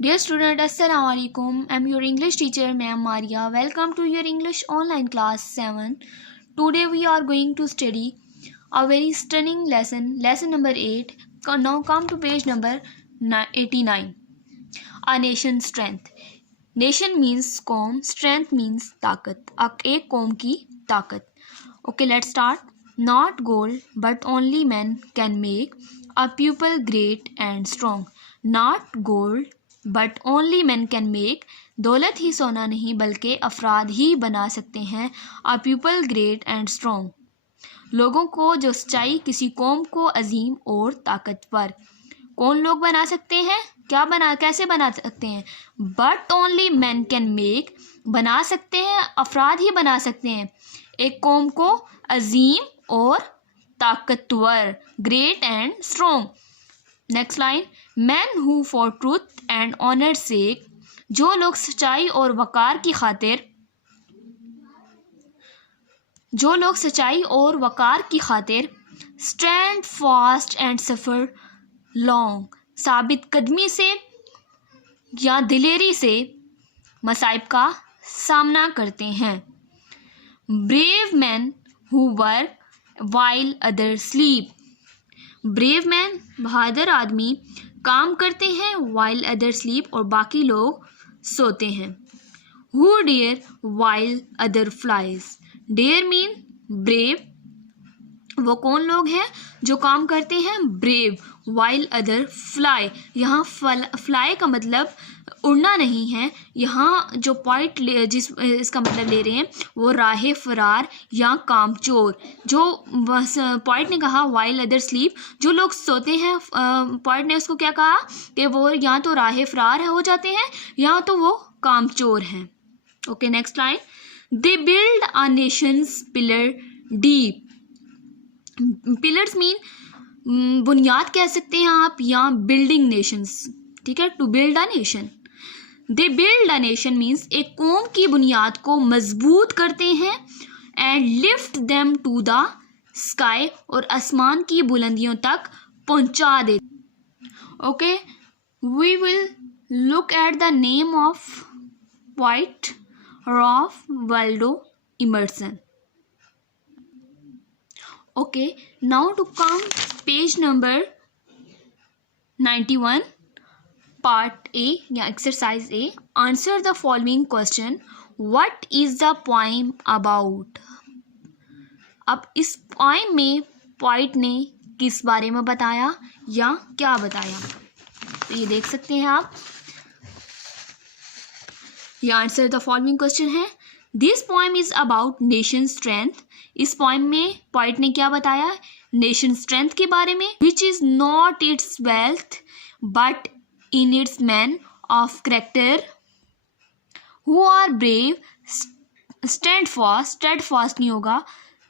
Dear student, Assalamu alaikum. I'm your English teacher, Ma'am Maria. Welcome to your English online class 7. Today we are going to study a very stunning lesson, lesson number 8. Now come to page number 89. A nation's strength. Nation means कौम, strength means ताकत. एक कौम की ताकत. Okay, let's start. Not gold, but only men can make a people great and strong. Not gold, but only man can make, दौलत ही सोना नहीं बल्कि अफराद ही बना सकते हैं a people great and strong, लोगों को जो सच्चाई, किसी कौम को अजीम और ताकतवर. कौन लोग बना सकते हैं, कैसे बना सकते हैं? But only man can make, बना सकते हैं, अफराद ही बना सकते हैं एक कौम को अजीम और ताकतवर, great and strong. Next line, men who for truth and honour sake, जो लोग सच्चाई और वकार की खातिर stand fast and suffer long, साबित कदमी से या दिलेरी से मसाइब का सामना करते हैं. Brave man who work while other sleep, brave men बहादुर आदमी काम करते हैं, वाइल अदर स्लीप और बाकी लोग सोते हैं. Who dare while other flies, dare mean brave, वो कौन लोग हैं जो काम करते हैं, ब्रेव, वाइल अदर फ्लाई. यहाँ फ्लाई का मतलब उड़ना नहीं है, यहाँ जो पॉइंट इसका मतलब ले रहे हैं वो राह फरार या कामचोर. जो पॉइंट ने कहा वाइल अदर स्लीप, जो लोग सोते हैं, पॉइंट ने उसको क्या कहा कि वो या तो राह फरार हो जाते हैं या तो वो कामचोर हैं. Okay, next line, they build a nation's pillar deep. Pillars mean बुनियाद कह सकते हैं आप, या बिल्डिंग नेशंस, ठीक है, to build a nation. They build a nation means एक कौम की बुनियाद को मजबूत करते हैं, and lift them to the sky, और आसमान की बुलंदियों तक पहुंचा देते. Okay, we will look at the name of poet Ralph Waldo Emerson. Okay, now to come page number 91, part A या exercise A. Answer the following question. What is the poem about? अब इस poem में poet ने किस बारे में बताया या क्या बताया, तो ये देख सकते हैं आप. ये answer the following question है. This poem is about nation strength. इस पोइम में पोइट ने क्या बताया, नेशन स्ट्रेंथ के बारे में. Which is not its wealth but in its man of character who are brave, stand fast नहीं होगा,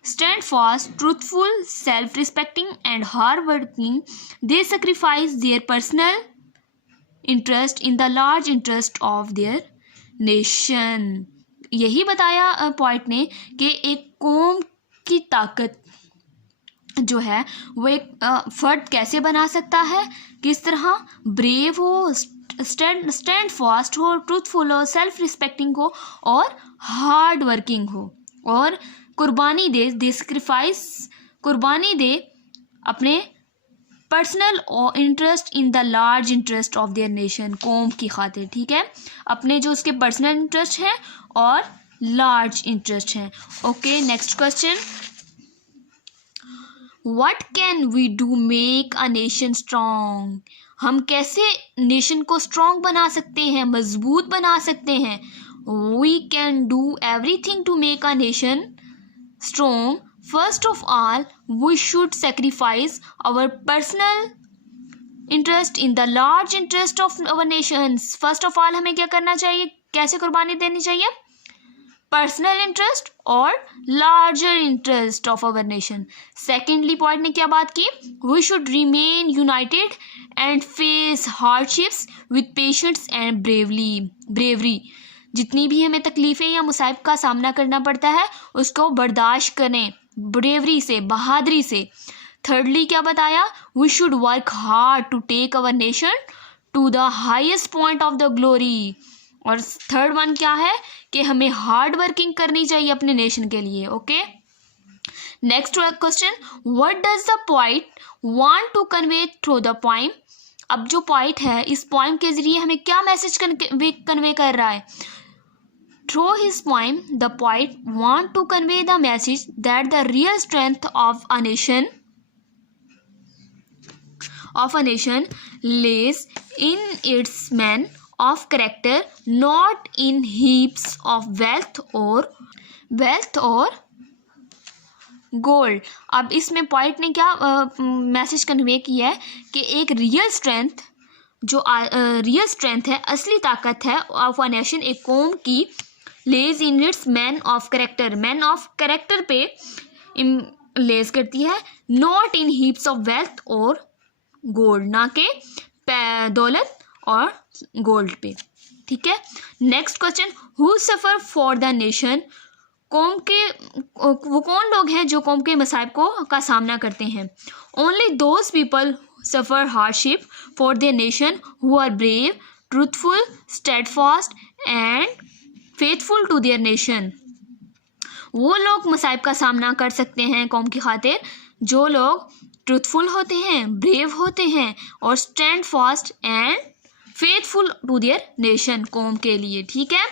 stand fast, truthful, self respecting and hard working. They sacrifice their personal interest in the large interest of their nation. यही बताया poet ने कि एक कौम की ताकत जो है वो एक फर्द कैसे बना सकता है, किस तरह ब्रेव हो, स्टैंड फास्ट हो, ट्रूथफुल हो, सेल्फ रिस्पेक्टिंग हो और हार्ड वर्किंग हो, और कुर्बानी दे अपने personal interest in the large interest of their nation, कौम की खातिर, ठीक है, अपने जो उसके पर्सनल इंटरेस्ट हैं और लार्ज इंटरेस्ट हैं. Okay, next question, what can we do make a nation strong. हम कैसे नेशन को स्ट्रॉन्ग बना सकते हैं, मजबूत बना सकते हैं. We can do everything to make a nation strong. First of all we should sacrifice our personal interest in the large interest of our nations. First of all हमें क्या करना चाहिए, कैसे कुर्बानी देनी चाहिए, पर्सनल इंटरेस्ट और larger interest of our nation. Secondly poet ने क्या बात की, we should remain united and face hardships with patience and bravery. जितनी भी हमें तकलीफ़ें या मुसाइब का सामना करना पड़ता है उसको बर्दाश्त करें, ब्रेवरी से, बहादुरी से. थर्डली क्या बताया, we should work hard to take our nation to the highest point of the glory. और थर्ड वन क्या है कि हमें हार्ड वर्किंग करनी चाहिए अपने नेशन के लिए। Okay, next question, what does the poet want to convey through the poem. अब जो पोइट है इस पोइम के जरिए हमें क्या मैसेज कन्वे कर रहा है। Through his poem the poet want to convey the message that the real strength of a nation lays in its men of character, not in heaps of wealth or gold। अब इसमें point ने क्या message convey किया है कि एक real strength है, असली ताकत है ऑफ अ नेशन, एक कौम की, lays in its man of character पे लेज करती है, not in heaps of wealth और गोल्ड, ना के दौलत और गोल्ड पे। ठीक है, next question, who suffer for the nation. कौम के वो कौन लोग हैं जो कौम के मसाइब का सामना करते हैं। Only those people suffer hardship for their nation who are brave, truthful, steadfast and faithful to their nation. वो लोग मसाइब का सामना कर सकते हैं कौम की खातिर जो लोग ट्रूथफुल होते हैं, ब्रेव होते हैं और stand fast and faithful to their nation, कौम के लिए। ठीक है,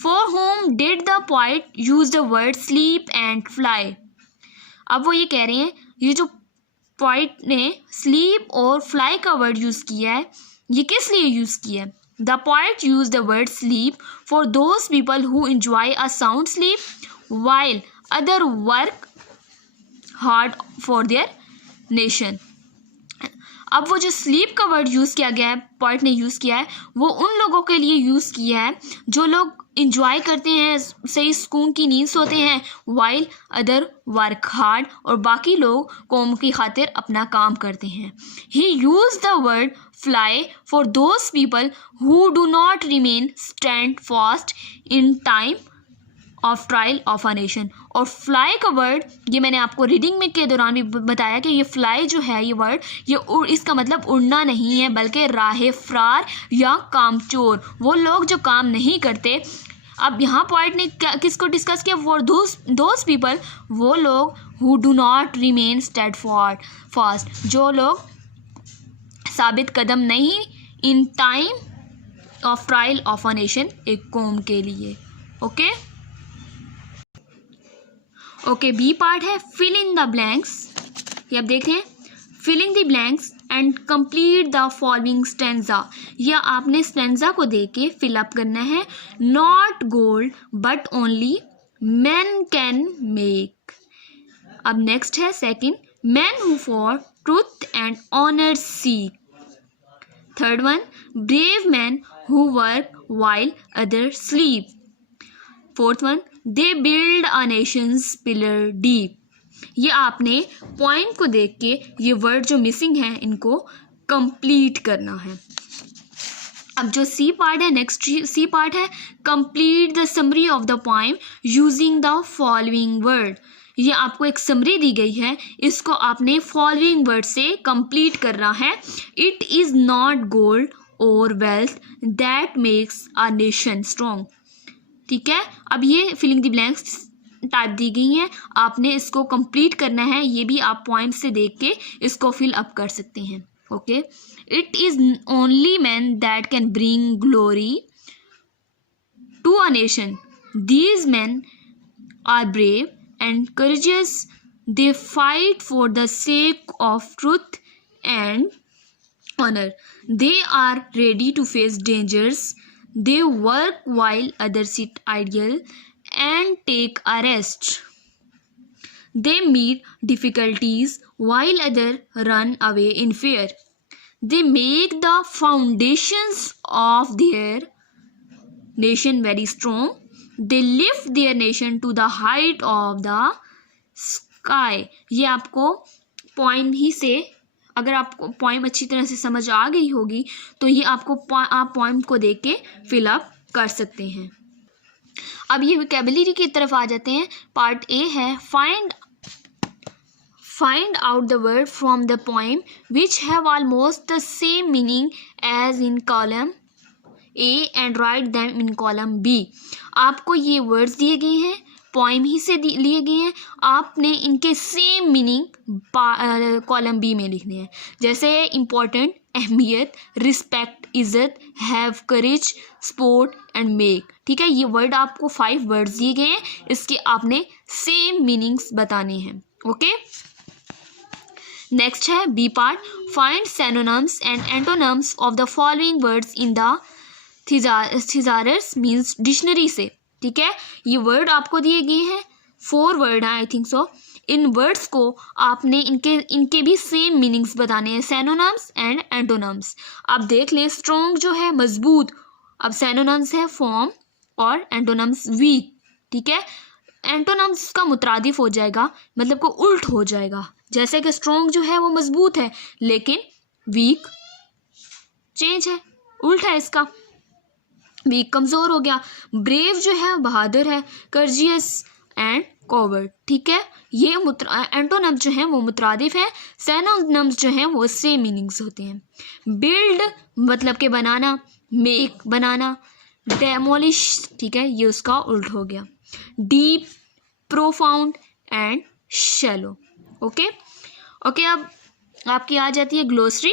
for whom did the poet use the word sleep and fly. अब वो ये कह रहे हैं, ये जो पोइट ने स्लीप और फ्लाई का वर्ड यूज़ किया है, ये किस लिए यूज़ किया है। The poet use the word sleep for those people who enjoy a sound sleep while other work hard for their nation. अब वो जो स्लीप का वर्ड यूज़ किया गया है, पोइट ने यूज़ किया है, वो उन लोगों के लिए यूज़ किया है जो लोग इंजॉय करते हैं, सही सुकून की नींद सोते हैं, वाइल अदर वर्क हार्ड, और बाकी लोग कौम की खातिर अपना काम करते हैं। He use the word fly for those people who do not remain stand fast in time of trial of a nation. और फ्लाई का वर्ड ये मैंने आपको रीडिंग में के दौरान भी बताया कि ये फ्लाई जो है, ये वर्ड, ये इसका मतलब उड़ना नहीं है बल्कि राहे फरार या कामचोर, वो लोग जो काम नहीं करते। अब यहाँ पॉइंट ने किसको डिस्कस किया, फॉर दोज पीपल, वो लोग who do not remain steadfast, जो लोग साबित कदम नहीं in time of trial of a nation, एक कौम के लिए। ओके ओके, बी पार्ट है फिल इन द ब्लैंक्स। ये आप देख रहे हैं, filling the blanks and complete the following stanza. या आपने स्टेंजा को देख के फिलअप करना है। Not gold but only man can make. अब नेक्स्ट है second, man who for truth and honour seek. Third one, brave man who work while other sleep. Fourth one, they build a nation's pillar deep. ये आपने point को देख के ये word जो missing है इनको कंप्लीट करना है। अब जो सी पार्ट है, नेक्स्ट सी पार्ट है complete the summary of the poem using the following word. ये आपको एक समरी दी गई है, इसको आपने फॉलोइंग वर्ड से कंप्लीट करना है। इट इज़ नॉट गोल्ड और wealth that makes a nation strong. ठीक है, अब ये फिलिंग द ब्लैंक्स टाइप दी गई हैं, आपने इसको कंप्लीट करना है। ये भी आप पॉइंट से देख के इसको फिल अप कर सकते हैं। Okay, it is only man that can bring glory to a nation. These man are brave and courageous, they fight for the sake of truth and honour, they are ready to face dangers, they work while others sit idle and take a rest, they meet difficulties while others run away in fear, they make the foundations of their nation very strong, they lift their nation to the height of the sky। ये आपको point ही से, अगर आपको point अच्छी तरह से समझ आ गई होगी तो ये आपको आप पॉइंट को देख के फिलअप कर सकते हैं। अब ये वोकैबुलरी की तरफ आ जाते हैं। पार्ट ए है Find out the word from the poem which have almost the same meaning as in column A and write them in column B. आपको ये वर्ड्स दिए गए हैं, पोइम ही से लिए गए हैं, आपने इनके सेम मीनिंग कॉलम बी में लिखने हैं। जैसे इम्पोर्टेंट, अहमियत, रिस्पेक्ट, इज़्ज़त, have, courage, sport and make. ठीक है, ये वर्ड आपको 5 वर्ड्स दिए गए हैं, इसके आपने सेम मीनिंग्स बताने हैं। ओके, नेक्स्ट है B part, find synonyms and antonyms of the following words in the thesaurus means dictionary से। ठीक है, ये वर्ड आपको दिए गए हैं, 4 वर्ड हैं I think so. In words को आपने इनके भी सेम मीनिंग्स बताने हैं, सिनोनिम्स एंड एंटोनिम्स। आप देख लें, स्ट्रॉन्ग जो है मजबूत, अब सिनोनिम्स है फॉर्म और एंटोनिम्स वीक। ठीक है, एंटोनिम्स का मुतरादिफ हो जाएगा, मतलब को उल्ट हो जाएगा। जैसे कि स्ट्रॉन्ग जो है वो मजबूत है, लेकिन वीक चेंज है, उल्ट है इसका, वीक कमज़ोर हो गया। ब्रेव जो है बहादुर है, कर्जियस एंड कॉवर्ड। ठीक है, ये एंटोनिम्स जो हैं वो मुतरादिफ है, सिनोनिम्स जो हैं वो सेम मीनिंग्स होते हैं। बिल्ड मतलब के बनाना, मेक बनाना, डेमोलिश, ठीक है, ये उसका उल्ट हो गया। Deep, profound and shallow. Okay, अब आपकी आ जाती है ग्लोसरी।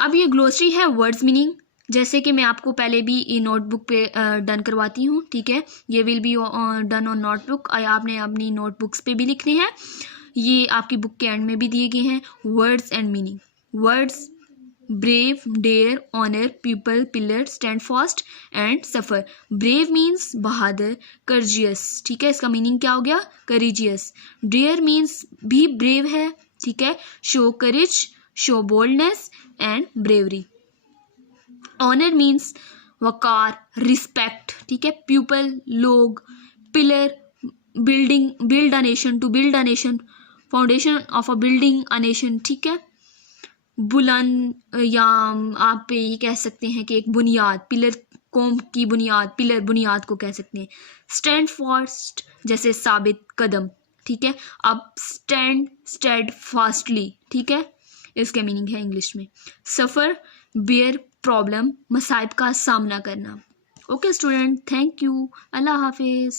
अब ये ग्लोसरी है वर्ड्स मीनिंग, जैसे कि मैं आपको पहले भी ये नोटबुक पे डन करवाती हूँ। ठीक है, ये will be done on notebook, आपने अपनी नोटबुक्स पे भी लिखने हैं, ये आपकी बुक के एंड में भी दिए गए हैं। Words and meaning, words brave, dare, honour, people, pillar, stand fast and suffer. Brave means बहादुर, कर्जियस, ठीक है, इसका मीनिंग क्या हो गया, करेजियस। डेयर मीन्स भी ब्रेव है, ठीक है, show courage, show boldness and bravery. Honour means वकार, रिस्पेक्ट, ठीक है, पीपल लोग, pillar building, build a nation, to build a nation, foundation of a building a nation. ठीक है, बुलंद, या आप ये कह सकते हैं कि एक बुनियाद, पिलर कौम की बुनियाद, पिलर बुनियाद को कह सकते हैं। स्टैंड फास्ट जैसे साबित कदम। ठीक है, अब स्टैंड, स्टैड फास्टली, ठीक है, इसके मीनिंग है इंग्लिश में। सफ़र, बेयर, प्रॉब्लम, मसाइब का सामना करना। ओके स्टूडेंट, थैंक यू, अल्लाह हाफिज़।